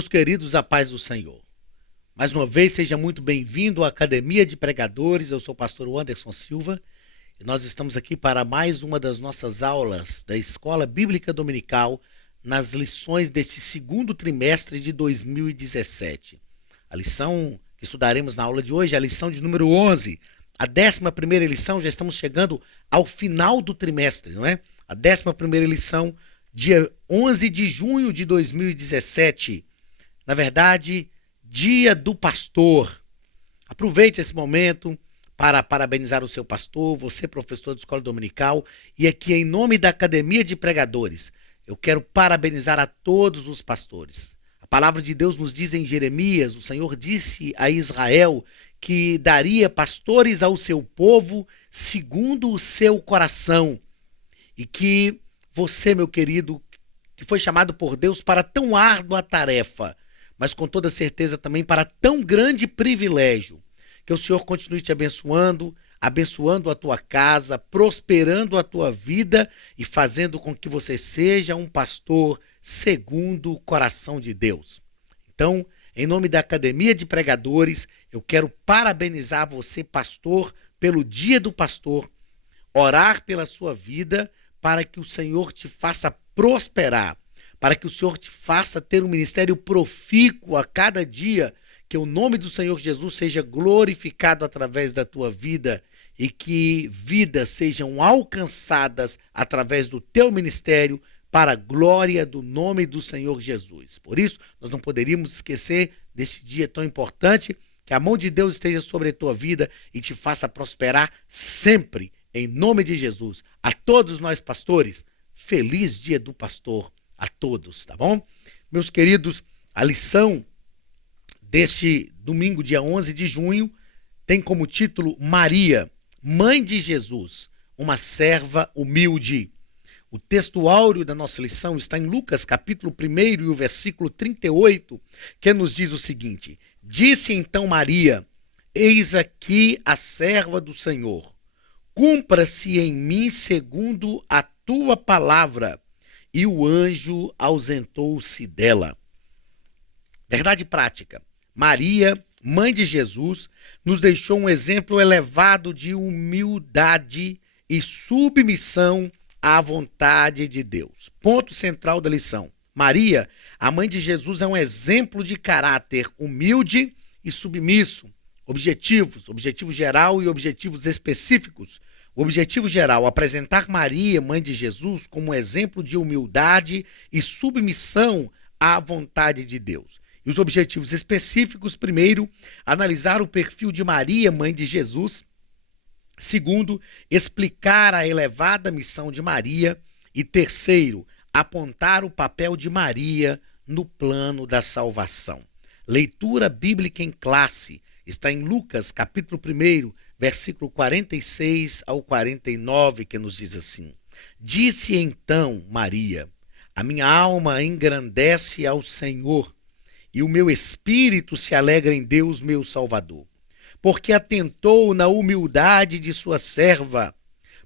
Meus queridos, a paz do Senhor. Mais uma vez, seja muito bem-vindo à Academia de Pregadores. Eu sou o pastor Anderson Silva e nós estamos aqui para mais uma das nossas aulas da Escola Bíblica Dominical nas lições desse segundo trimestre de 2017. A lição que estudaremos na aula de hoje é a lição de número 11. A 11ª lição, já estamos chegando ao final do trimestre, não é? A 11ª lição, dia 11 de junho de 2017. Na verdade, dia do pastor. Aproveite esse momento para parabenizar o seu pastor, você professor de escola dominical, e aqui em nome da Academia de Pregadores, eu quero parabenizar a todos os pastores. A palavra de Deus nos diz em Jeremias, o Senhor disse a Israel que daria pastores ao seu povo segundo o seu coração, e que você, meu querido, que foi chamado por Deus para tão árdua tarefa, mas com toda certeza também para tão grande privilégio. Que o Senhor continue te abençoando, abençoando a tua casa, prosperando a tua vida e fazendo com que você seja um pastor segundo o coração de Deus. Então, em nome da Academia de Pregadores, eu quero parabenizar você, pastor, pelo Dia do Pastor, orar pela sua vida para que o Senhor te faça prosperar, para que o Senhor te faça ter um ministério profícuo a cada dia, que o nome do Senhor Jesus seja glorificado através da tua vida e que vidas sejam alcançadas através do teu ministério para a glória do nome do Senhor Jesus. Por isso, nós não poderíamos esquecer desse dia tão importante, que a mão de Deus esteja sobre a tua vida e te faça prosperar sempre, em nome de Jesus. A todos nós pastores, feliz Dia do Pastor a todos, tá bom? Meus queridos, a lição deste domingo, dia 11 de junho, tem como título Maria, mãe de Jesus, uma serva humilde. O texto áureo da nossa lição está em Lucas, capítulo 1 e o versículo 38, que nos diz o seguinte: Disse então Maria, eis aqui a serva do Senhor, cumpra-se em mim segundo a tua palavra. E o anjo ausentou-se dela. Verdade prática. Maria, mãe de Jesus, nos deixou um exemplo elevado de humildade e submissão à vontade de Deus. Ponto central da lição. Maria, a mãe de Jesus, é um exemplo de caráter humilde e submisso. Objetivo geral e objetivos específicos. O objetivo geral, apresentar Maria, mãe de Jesus, como um exemplo de humildade e submissão à vontade de Deus. E os objetivos específicos, primeiro, analisar o perfil de Maria, mãe de Jesus. Segundo, explicar a elevada missão de Maria. E terceiro, apontar o papel de Maria no plano da salvação. Leitura bíblica em classe está em Lucas, capítulo 1, versículo 46 ao 49, que nos diz assim: Disse então Maria, a minha alma engrandece ao Senhor, e o meu espírito se alegra em Deus, meu Salvador, porque atentou na humildade de sua serva,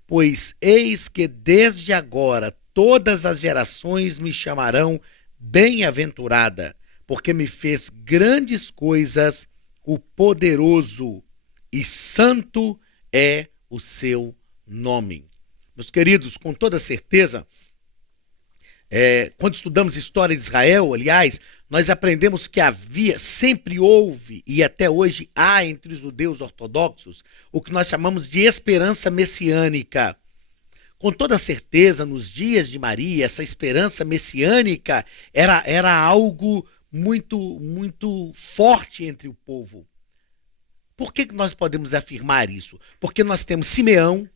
pois eis que desde agora todas as gerações me chamarão bem-aventurada, porque me fez grandes coisas o poderoso, e santo é o seu nome. Meus queridos, com toda certeza, quando estudamos história de Israel, aliás, nós aprendemos que sempre houve e até hoje há entre os judeus ortodoxos o que nós chamamos de esperança messiânica. Com toda certeza, nos dias de Maria, essa esperança messiânica era algo muito forte entre o povo. Por que nós podemos afirmar isso? Porque nós temos Simeão,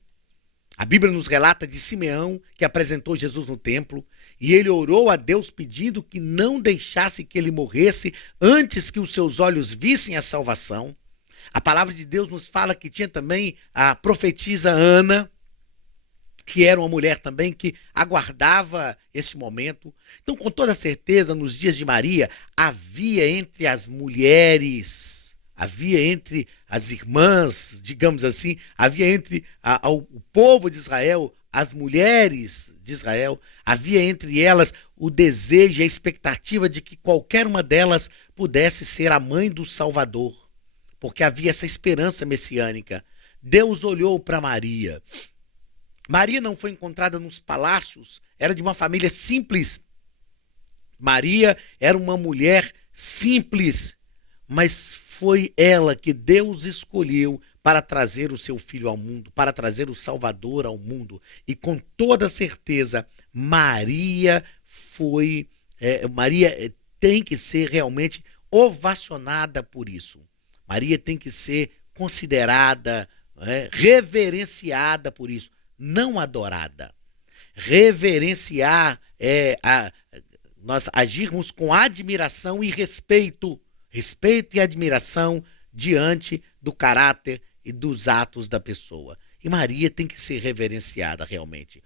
a Bíblia nos relata de Simeão, que apresentou Jesus no templo, e ele orou a Deus pedindo que não deixasse que ele morresse antes que os seus olhos vissem a salvação. A palavra de Deus nos fala que tinha também a profetisa Ana, que era uma mulher também que aguardava este momento. Então, com toda certeza, nos dias de Maria, havia entre as mulheres, havia entre as irmãs, digamos assim, havia entre o povo de Israel as mulheres de Israel, havia entre elas o desejo e a expectativa de que qualquer uma delas pudesse ser a mãe do Salvador, porque havia essa esperança messiânica. Deus olhou para Maria. Maria não foi encontrada nos palácios, era de uma família simples. Maria era uma mulher simples, mas foi ela que Deus escolheu para trazer o seu filho ao mundo, para trazer o Salvador ao mundo. E com toda certeza, Maria tem que ser realmente ovacionada por isso. Maria tem que ser considerada, reverenciada por isso, não adorada. Reverenciar nós agirmos com admiração e respeito, respeito e admiração diante do caráter e dos atos da pessoa. E Maria tem que ser reverenciada realmente.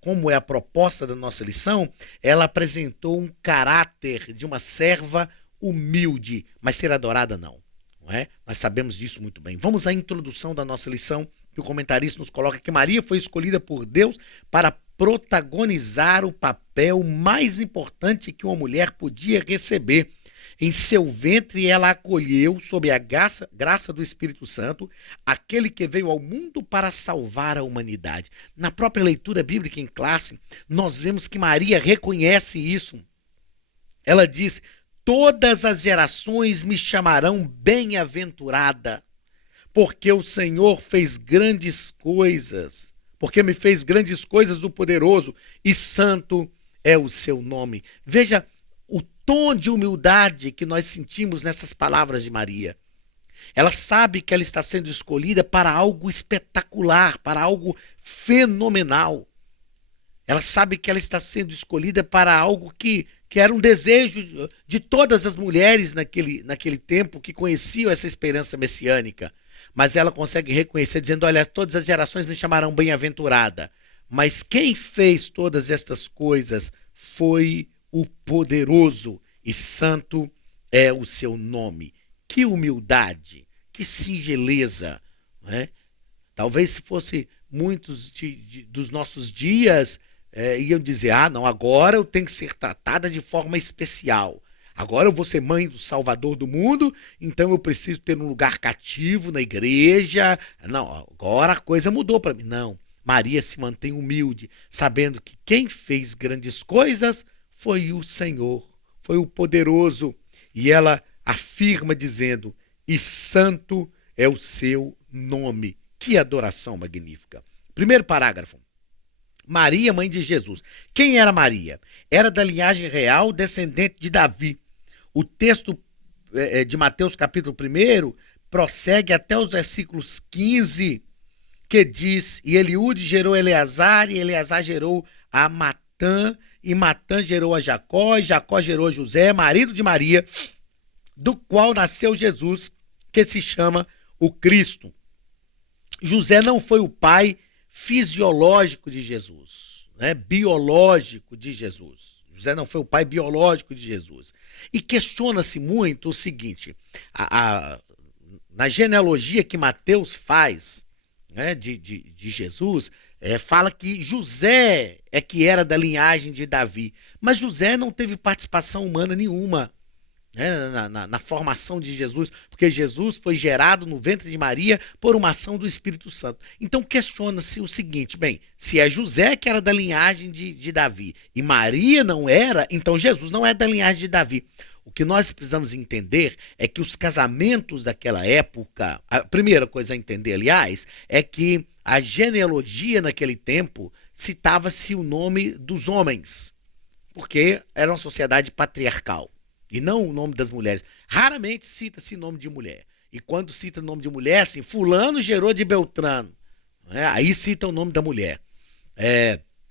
Como é a proposta da nossa lição, ela apresentou um caráter de uma serva humilde, mas ser adorada não é? Nós sabemos disso muito bem. Vamos à introdução da nossa lição, que o comentarista nos coloca que Maria foi escolhida por Deus para protagonizar o papel mais importante que uma mulher podia receber. Em seu ventre ela acolheu, sob a graça do Espírito Santo, aquele que veio ao mundo para salvar a humanidade. Na própria leitura bíblica em classe, nós vemos que Maria reconhece isso. Ela diz: todas as gerações me chamarão bem-aventurada, porque o Senhor fez grandes coisas, porque me fez grandes coisas o poderoso, e santo é o seu nome. Veja o tom de humildade que nós sentimos nessas palavras de Maria. Ela sabe que ela está sendo escolhida para algo espetacular, para algo fenomenal. Ela sabe que ela está sendo escolhida para algo que era um desejo de todas as mulheres naquele tempo que conheciam essa esperança messiânica. Mas ela consegue reconhecer, dizendo: olha, todas as gerações me chamarão bem-aventurada. Mas quem fez todas estas coisas foi o poderoso, e santo é o seu nome. Que humildade, que singeleza, não é? Talvez se fosse muitos dos nossos dias, iam dizer: ah, não, agora eu tenho que ser tratada de forma especial. Agora eu vou ser mãe do Salvador do mundo, então eu preciso ter um lugar cativo na igreja. Não, agora a coisa mudou para mim. Não, Maria se mantém humilde, sabendo que quem fez grandes coisas foi o Senhor, foi o poderoso. E ela afirma dizendo: e santo é o seu nome. Que adoração magnífica. Primeiro parágrafo. Maria, mãe de Jesus. Quem era Maria? Era da linhagem real, descendente de Davi. O texto de Mateus capítulo 1 prossegue até os versículos 15, que diz: e Eliúde gerou Eleazar, e Eleazar gerou a Matã, e Matã gerou a Jacó, e Jacó gerou a José, marido de Maria, do qual nasceu Jesus, que se chama o Cristo. José não foi o pai fisiológico de Jesus, né? Biológico de Jesus. José não foi o pai biológico de Jesus. E questiona-se muito o seguinte: na genealogia que Mateus faz, né, de Jesus, fala que José é que era da linhagem de Davi. Mas José não teve participação humana nenhuma, né, na formação de Jesus, porque Jesus foi gerado no ventre de Maria por uma ação do Espírito Santo. Então questiona-se o seguinte: bem, se é José que era da linhagem de Davi e Maria não era, então Jesus não é da linhagem de Davi. O que nós precisamos entender é que os casamentos daquela época, a primeira coisa a entender, aliás, é que a genealogia naquele tempo citava-se o nome dos homens, porque era uma sociedade patriarcal. E não o nome das mulheres. Raramente cita-se nome de mulher. E quando cita o nome de mulher, assim, fulano gerou de Beltrano. Né? Aí cita o nome da mulher.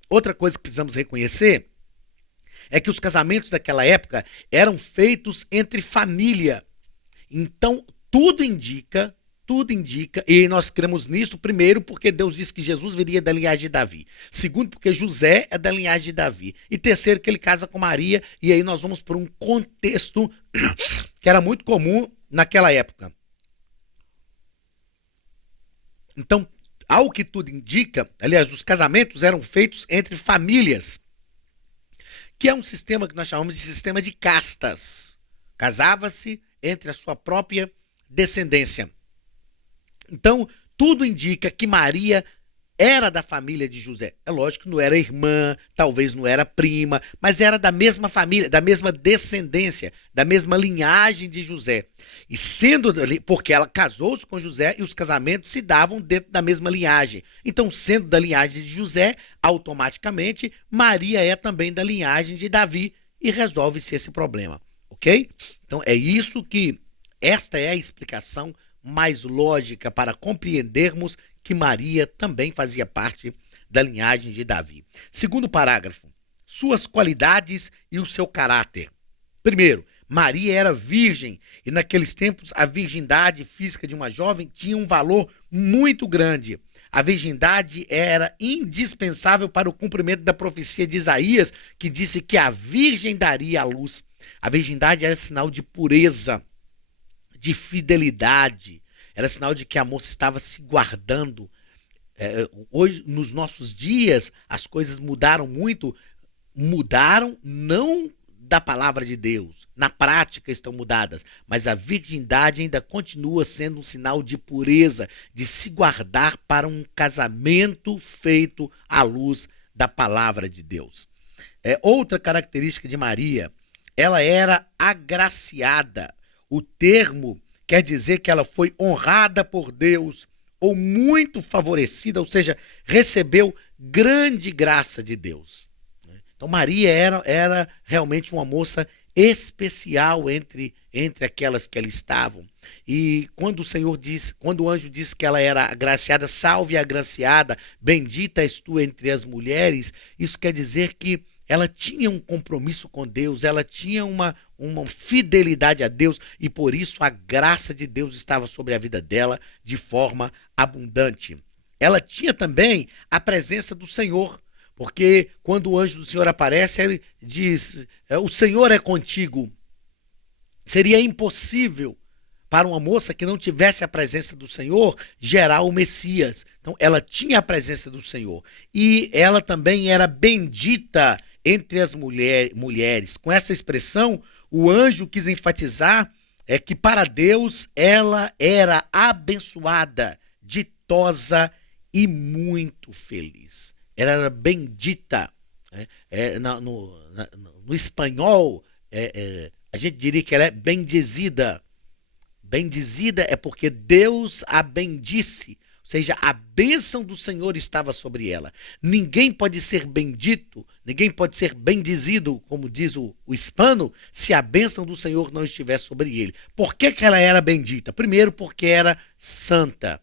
Outra coisa que precisamos reconhecer é que os casamentos daquela época eram feitos entre família. Então, tudo indica, e nós cremos nisso, primeiro, porque Deus disse que Jesus viria da linhagem de Davi. Segundo, porque José é da linhagem de Davi. E terceiro, que ele casa com Maria, e aí nós vamos por um contexto que era muito comum naquela época. Então, ao que tudo indica, aliás, os casamentos eram feitos entre famílias, que é um sistema que nós chamamos de sistema de castas. Casava-se entre a sua própria descendência. Então, tudo indica que Maria era da família de José. É lógico que não era irmã, talvez não era prima, mas era da mesma família, da mesma descendência, da mesma linhagem de José. E sendo, porque ela casou-se com José e os casamentos se davam dentro da mesma linhagem. Então, sendo da linhagem de José, automaticamente, Maria é também da linhagem de Davi e resolve-se esse problema, ok? Então, é isso que, esta é a explicação mais lógica para compreendermos que Maria também fazia parte da linhagem de Davi. Segundo parágrafo, suas qualidades e o seu caráter. Primeiro, Maria era virgem e naqueles tempos a virgindade física de uma jovem tinha um valor muito grande. A virgindade era indispensável para o cumprimento da profecia de Isaías, que disse que a virgem daria à luz. A virgindade era sinal de pureza, de fidelidade, era sinal de que a moça estava se guardando. Hoje, nos nossos dias, as coisas mudaram muito, mudaram não da palavra de Deus, na prática estão mudadas, mas a virgindade ainda continua sendo um sinal de pureza, de se guardar para um casamento feito à luz da palavra de Deus. Outra característica de Maria, ela era agraciada. O termo quer dizer que ela foi honrada por Deus ou muito favorecida, ou seja, recebeu grande graça de Deus. Então Maria era realmente uma moça especial entre aquelas que ali estavam. E quando o anjo disse que ela era agraciada, salve a agraciada, bendita és tu entre as mulheres, isso quer dizer que ela tinha um compromisso com Deus, ela tinha uma fidelidade a Deus e por isso a graça de Deus estava sobre a vida dela de forma abundante. Ela tinha também a presença do Senhor, porque quando o anjo do Senhor aparece, ele diz: o Senhor é contigo. Seria impossível para uma moça que não tivesse a presença do Senhor gerar o Messias. Então ela tinha a presença do Senhor e ela também era bendita entre as mulheres. Com essa expressão, o anjo quis enfatizar que para Deus ela era abençoada, ditosa e muito feliz. Ela era bendita. No espanhol, a gente diria que ela é bendizida. Bendizida é porque Deus a bendisse. Ou seja, a bênção do Senhor estava sobre ela. Ninguém pode ser bendito, ninguém pode ser bendizido, como diz o hispano, se a bênção do Senhor não estiver sobre ele. Por que ela era bendita? Primeiro, porque era santa,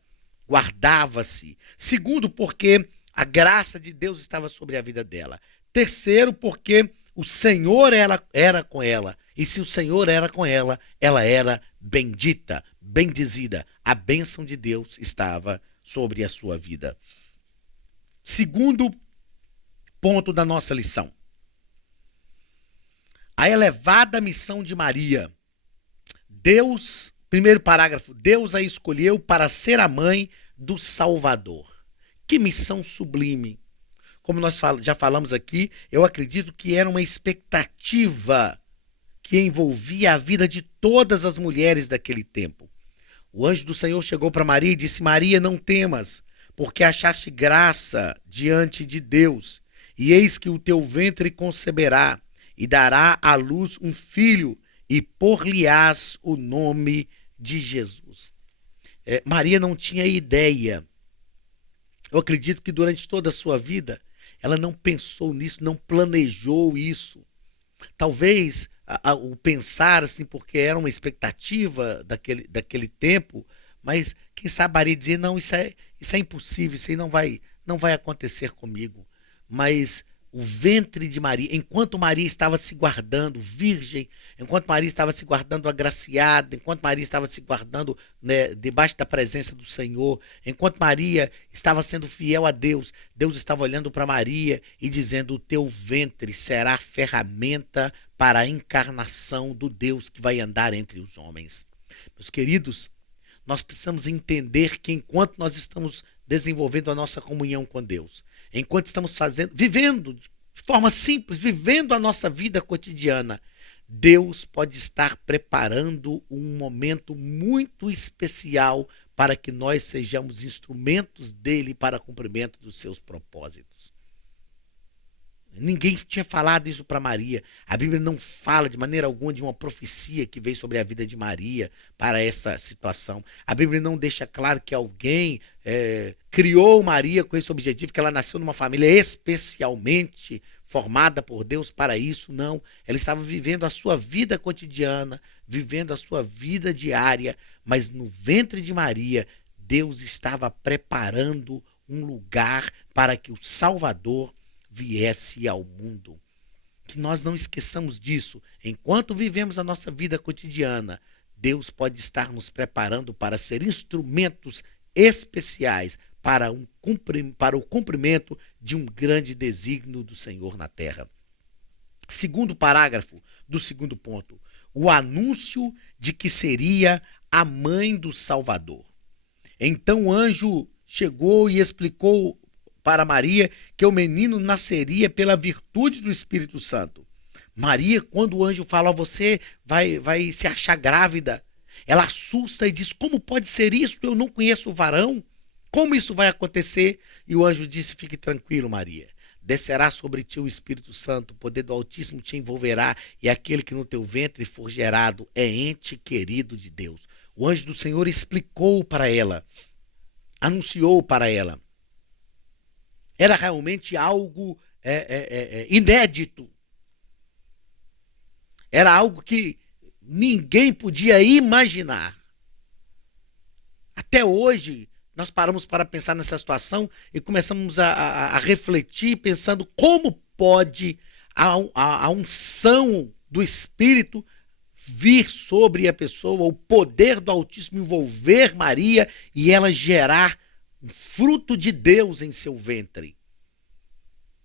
guardava-se. Segundo, porque a graça de Deus estava sobre a vida dela. Terceiro, porque o Senhor era com ela. E se o Senhor era com ela, ela era bendita, bendizida. A bênção de Deus estava sobre a sua vida. Segundo ponto da nossa lição. A elevada missão de Maria. Deus, primeiro parágrafo, Deus a escolheu para ser a mãe do Salvador. Que missão sublime. Como nós já falamos aqui, eu acredito que era uma expectativa que envolvia a vida de todas as mulheres daquele tempo. O anjo do Senhor chegou para Maria e disse: Maria, não temas, porque achaste graça diante de Deus, e eis que o teu ventre conceberá, e dará à luz um filho, e por-lhe-ás o nome de Jesus. Maria não tinha ideia. Eu acredito que durante toda a sua vida, ela não pensou nisso, não planejou isso. Talvez o pensar assim, porque era uma expectativa daquele tempo, mas quem sabe Maria dizia: não, isso é impossível, isso aí não vai acontecer comigo. Mas o ventre de Maria, enquanto Maria estava se guardando virgem, enquanto Maria estava se guardando agraciada, enquanto Maria estava se guardando, né, debaixo da presença do Senhor, enquanto Maria estava sendo fiel a Deus, Deus estava olhando para Maria e dizendo: o teu ventre será ferramenta para a encarnação do Deus que vai andar entre os homens. Meus queridos, nós precisamos entender que enquanto nós estamos desenvolvendo a nossa comunhão com Deus, enquanto estamos vivendo de forma simples, vivendo a nossa vida cotidiana, Deus pode estar preparando um momento muito especial para que nós sejamos instrumentos dele para cumprimento dos seus propósitos. Ninguém tinha falado isso para Maria. A Bíblia não fala de maneira alguma de uma profecia que veio sobre a vida de Maria para essa situação. A Bíblia não deixa claro que alguém criou Maria com esse objetivo, que ela nasceu numa família especialmente formada por Deus para isso. Não. Ela estava vivendo a sua vida cotidiana, vivendo a sua vida diária, mas no ventre de Maria, Deus estava preparando um lugar para que o Salvador viesse ao mundo. Que nós não esqueçamos disso. Enquanto vivemos a nossa vida cotidiana, Deus pode estar nos preparando para ser instrumentos especiais para o cumprimento de um grande desígnio do Senhor na terra. Segundo parágrafo do segundo ponto, o anúncio de que seria a mãe do Salvador. Então o anjo chegou e explicou para Maria que o menino nasceria pela virtude do Espírito Santo. Maria, quando o anjo fala, você vai se achar grávida, ela assusta e diz, como pode ser isso? Eu não conheço o varão. Como isso vai acontecer? E o anjo disse, fique tranquilo, Maria. Descerá sobre ti o Espírito Santo, o poder do Altíssimo te envolverá, e aquele que no teu ventre for gerado é ente querido de Deus. O anjo do Senhor explicou para ela, anunciou para ela. Era realmente algo inédito. Era algo que ninguém podia imaginar. Até hoje, nós paramos para pensar nessa situação e começamos a refletir, pensando como pode a unção do Espírito vir sobre a pessoa, o poder do Altíssimo envolver Maria e ela gerar fruto de Deus em seu ventre.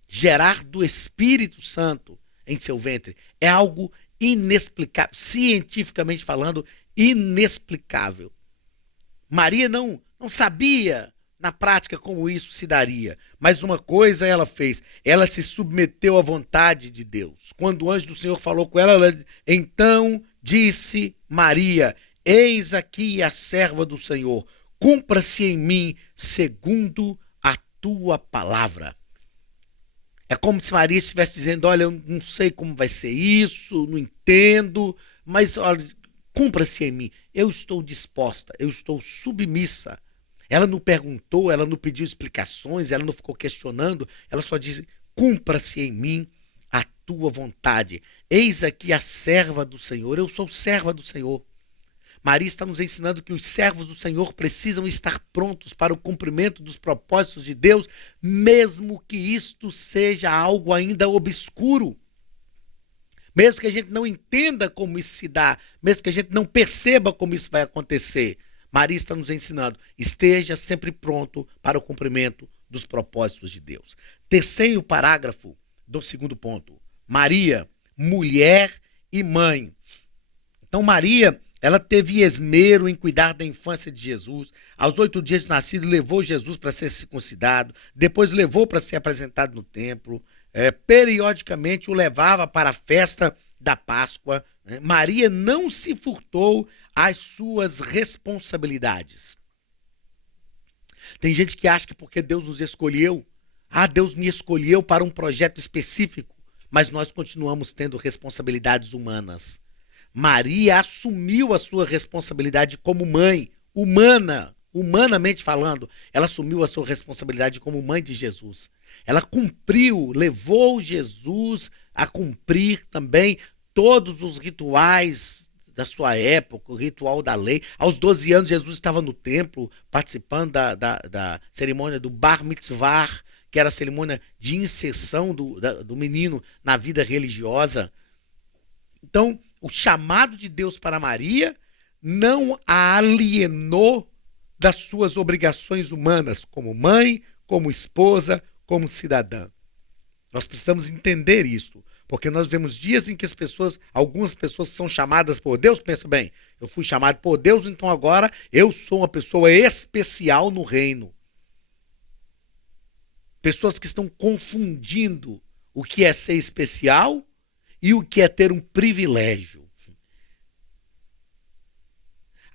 Gerar do Espírito Santo em seu ventre. É algo inexplicável, cientificamente falando, inexplicável. Maria não sabia na prática como isso se daria, mas uma coisa ela fez, ela se submeteu à vontade de Deus. Quando o anjo do Senhor falou com ela, então disse Maria, eis aqui a serva do Senhor, cumpra-se em mim segundo a tua palavra. É como se Maria estivesse dizendo, olha, eu não sei como vai ser isso, não entendo, mas olha, cumpra-se em mim. Eu estou disposta, eu estou submissa. Ela não perguntou, ela não pediu explicações, ela não ficou questionando, ela só disse, cumpra-se em mim a tua vontade. Eis aqui a serva do Senhor, eu sou serva do Senhor. Maria está nos ensinando que os servos do Senhor precisam estar prontos para o cumprimento dos propósitos de Deus, mesmo que isto seja algo ainda obscuro. Mesmo que a gente não entenda como isso se dá, mesmo que a gente não perceba como isso vai acontecer, Maria está nos ensinando, esteja sempre pronto para o cumprimento dos propósitos de Deus. Terceiro parágrafo do segundo ponto, Maria, mulher e mãe. Então Maria, ela teve esmero em cuidar da infância de Jesus. Aos 8 dias de nascido, levou Jesus para ser circuncidado, depois levou para ser apresentado no templo, periodicamente o levava para a festa da Páscoa. Maria não se furtou às suas responsabilidades. Tem gente que acha que porque Deus nos escolheu, Deus me escolheu para um projeto específico, mas nós continuamos tendo responsabilidades humanas. Maria assumiu a sua responsabilidade como mãe, humanamente falando, ela assumiu a sua responsabilidade como mãe de Jesus. Ela cumpriu, levou Jesus a cumprir também todos os rituais da sua época, o ritual da lei. Aos 12 anos, Jesus estava no templo, participando da cerimônia do Bar Mitzvah, que era a cerimônia de inserção do menino na vida religiosa. Então, o chamado de Deus para Maria não a alienou das suas obrigações humanas, como mãe, como esposa, como cidadã. Nós precisamos entender isso, porque nós vemos dias em que algumas pessoas são chamadas por Deus, pensa bem, eu fui chamado por Deus, então agora eu sou uma pessoa especial no reino. Pessoas que estão confundindo o que é ser especial e o que é ter um privilégio.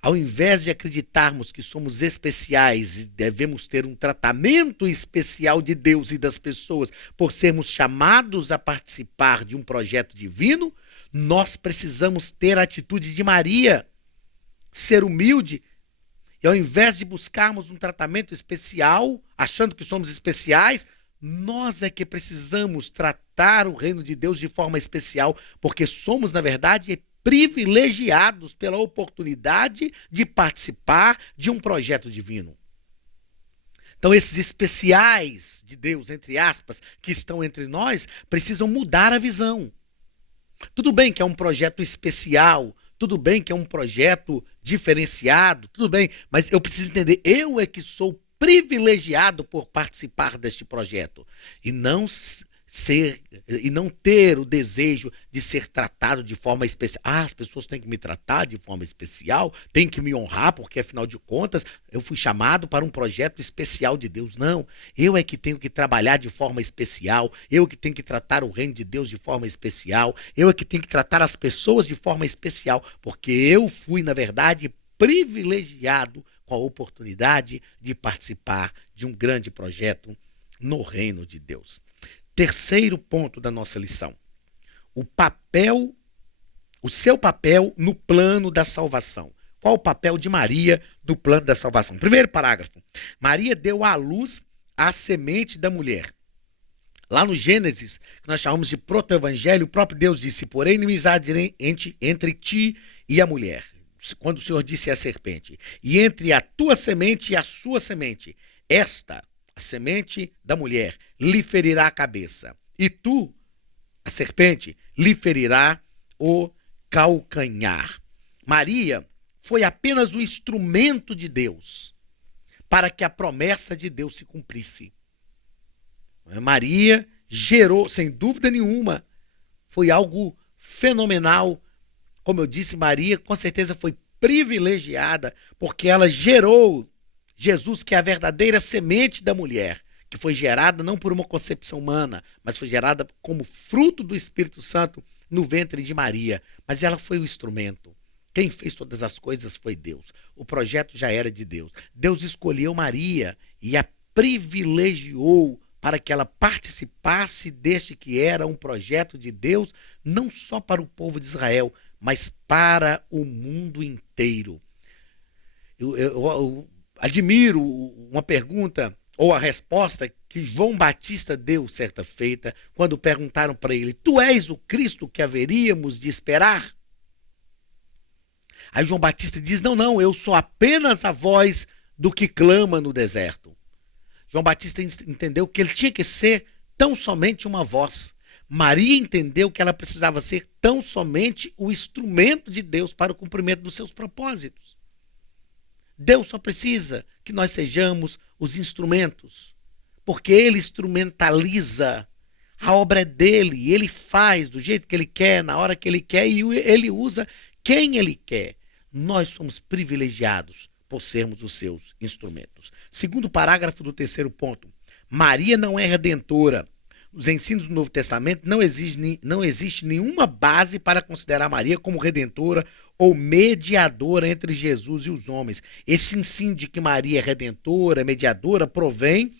Ao invés de acreditarmos que somos especiais e devemos ter um tratamento especial de Deus e das pessoas por sermos chamados a participar de um projeto divino, nós precisamos ter a atitude de Maria, ser humilde, e ao invés de buscarmos um tratamento especial, achando que somos especiais, nós é que precisamos tratar o reino de Deus de forma especial, porque somos, na verdade, privilegiados pela oportunidade de participar de um projeto divino. Então, esses especiais de Deus, entre aspas, que estão entre nós, precisam mudar a visão. Tudo bem que é um projeto especial, tudo bem que é um projeto diferenciado, tudo bem, mas eu preciso entender, eu é que sou privilegiado por participar deste projeto e não ter o desejo de ser tratado de forma especial. As pessoas têm que me tratar de forma especial, têm que me honrar, porque afinal de contas eu fui chamado para um projeto especial de Deus. Não, eu é que tenho que trabalhar de forma especial, eu que tenho que tratar o reino de Deus de forma especial, eu é que tenho que tratar as pessoas de forma especial, porque eu fui, na verdade, privilegiado com a oportunidade de participar de um grande projeto no reino de Deus. Terceiro ponto da nossa lição: o seu papel no plano da salvação. Qual o papel de Maria no plano da salvação? Primeiro parágrafo: Maria deu à luz a semente da mulher. Lá no Gênesis, que nós chamamos de proto-evangelho, o próprio Deus disse: porém, inimizade entre ti e a mulher. Quando o Senhor disse à serpente: e entre a tua semente e a sua semente, esta, a semente da mulher, lhe ferirá a cabeça, e tu, a serpente, lhe ferirá o calcanhar. Maria foi apenas o instrumento de Deus para que a promessa de Deus se cumprisse. Maria gerou, sem dúvida nenhuma, foi algo fenomenal. Como eu disse, Maria com certeza foi privilegiada, porque ela gerou Jesus, que é a verdadeira semente da mulher, que foi gerada não por uma concepção humana, mas foi gerada como fruto do Espírito Santo no ventre de Maria. Mas ela foi o instrumento. Quem fez todas as coisas foi Deus. O projeto já era de Deus. Deus escolheu Maria e a privilegiou para que ela participasse deste que era um projeto de Deus, não só para o povo de Israel, mas para o mundo inteiro. Eu admiro uma pergunta ou a resposta que João Batista deu certa feita, quando perguntaram para ele: tu és o Cristo que haveríamos de esperar? Aí João Batista diz: não, eu sou apenas a voz do que clama no deserto. João Batista entendeu que ele tinha que ser tão somente uma voz. Maria entendeu que ela precisava ser tão somente o instrumento de Deus para o cumprimento dos seus propósitos. Deus só precisa que nós sejamos os instrumentos, porque Ele instrumentaliza, a obra é dele, Ele faz do jeito que Ele quer, na hora que Ele quer, e Ele usa quem Ele quer. Nós somos privilegiados por sermos os seus instrumentos. Segundo parágrafo do terceiro ponto: Maria não é redentora. Nos ensinos do Novo Testamento não existe nenhuma base para considerar Maria como redentora ou mediadora entre Jesus e os homens. Esse ensino de que Maria é redentora, mediadora, provém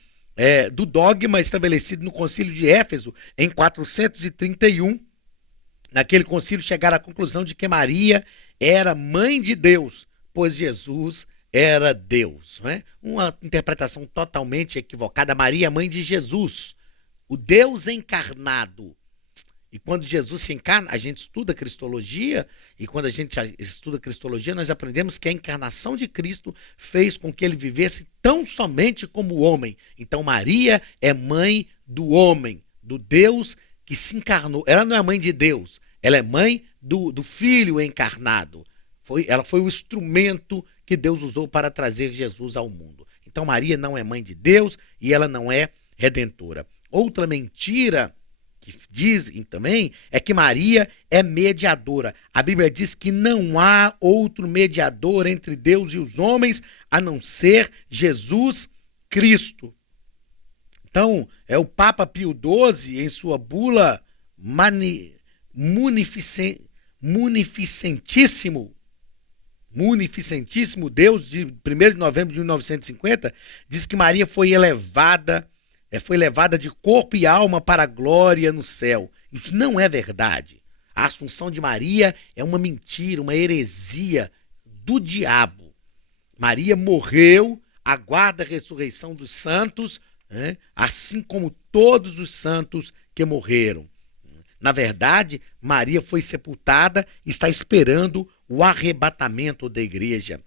do dogma estabelecido no Concílio de Éfeso em 431. Naquele concílio chegaram à conclusão de que Maria era mãe de Deus, pois Jesus era Deus. Não é? Uma interpretação totalmente equivocada. Maria é mãe de Jesus, o Deus encarnado. E quando Jesus se encarna, a gente estuda Cristologia, e quando a gente estuda Cristologia, nós aprendemos que a encarnação de Cristo fez com que ele vivesse tão somente como homem. Então Maria é mãe do homem, do Deus que se encarnou. Ela não é mãe de Deus, ela é mãe do Filho encarnado. Ela foi o instrumento que Deus usou para trazer Jesus ao mundo. Então Maria não é mãe de Deus e ela não é redentora. Outra mentira que dizem também é que Maria é mediadora. A Bíblia diz que não há outro mediador entre Deus e os homens a não ser Jesus Cristo. Então, é o Papa Pio XII, em sua bula munificen, munificentíssimo, munificentíssimo Deus, de 1º de novembro de 1950, diz que Maria foi levada de corpo e alma para a glória no céu. Isso não é verdade. A Assunção de Maria é uma mentira, uma heresia do diabo. Maria morreu, aguarda a ressurreição dos santos, né? Assim como todos os santos que morreram. Na verdade, Maria foi sepultada e está esperando o arrebatamento da igreja.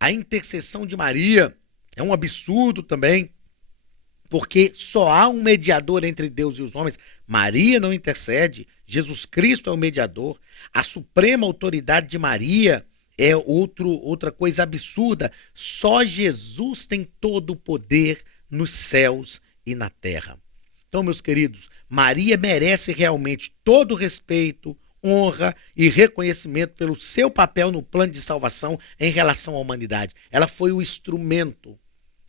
A intercessão de Maria é um absurdo também, porque só há um mediador entre Deus e os homens. Maria não intercede, Jesus Cristo é o mediador. A suprema autoridade de Maria é outra coisa absurda. Só Jesus tem todo o poder nos céus e na terra. Então, meus queridos, Maria merece realmente todo o respeito, honra e reconhecimento pelo seu papel no plano de salvação em relação à humanidade. Ela foi o instrumento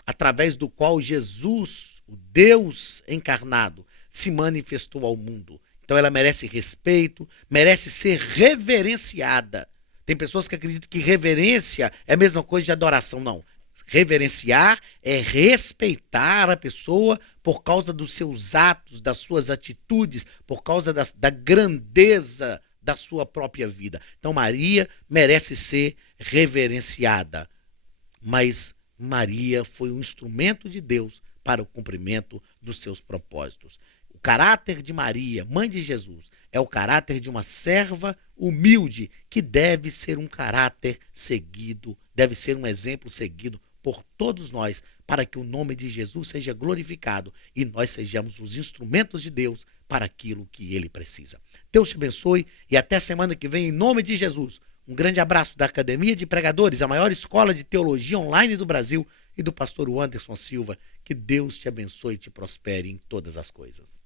através do qual Jesus, o Deus encarnado, se manifestou ao mundo. Então ela merece respeito, merece ser reverenciada. Tem pessoas que acreditam que reverência é a mesma coisa de adoração. Não. Reverenciar é respeitar a pessoa por causa dos seus atos, das suas atitudes, por causa da grandeza da sua própria vida. Então Maria merece ser reverenciada. Mas Maria foi um instrumento de Deus para o cumprimento dos seus propósitos. O caráter de Maria, mãe de Jesus, é o caráter de uma serva humilde, que deve ser um caráter seguido, deve ser um exemplo seguido por todos nós, para que o nome de Jesus seja glorificado e nós sejamos os instrumentos de Deus para aquilo que ele precisa. Deus te abençoe e até semana que vem, em nome de Jesus. Um grande abraço da Academia de Pregadores, a maior escola de teologia online do Brasil, e do pastor Anderson Silva. Que Deus te abençoe e te prospere em todas as coisas.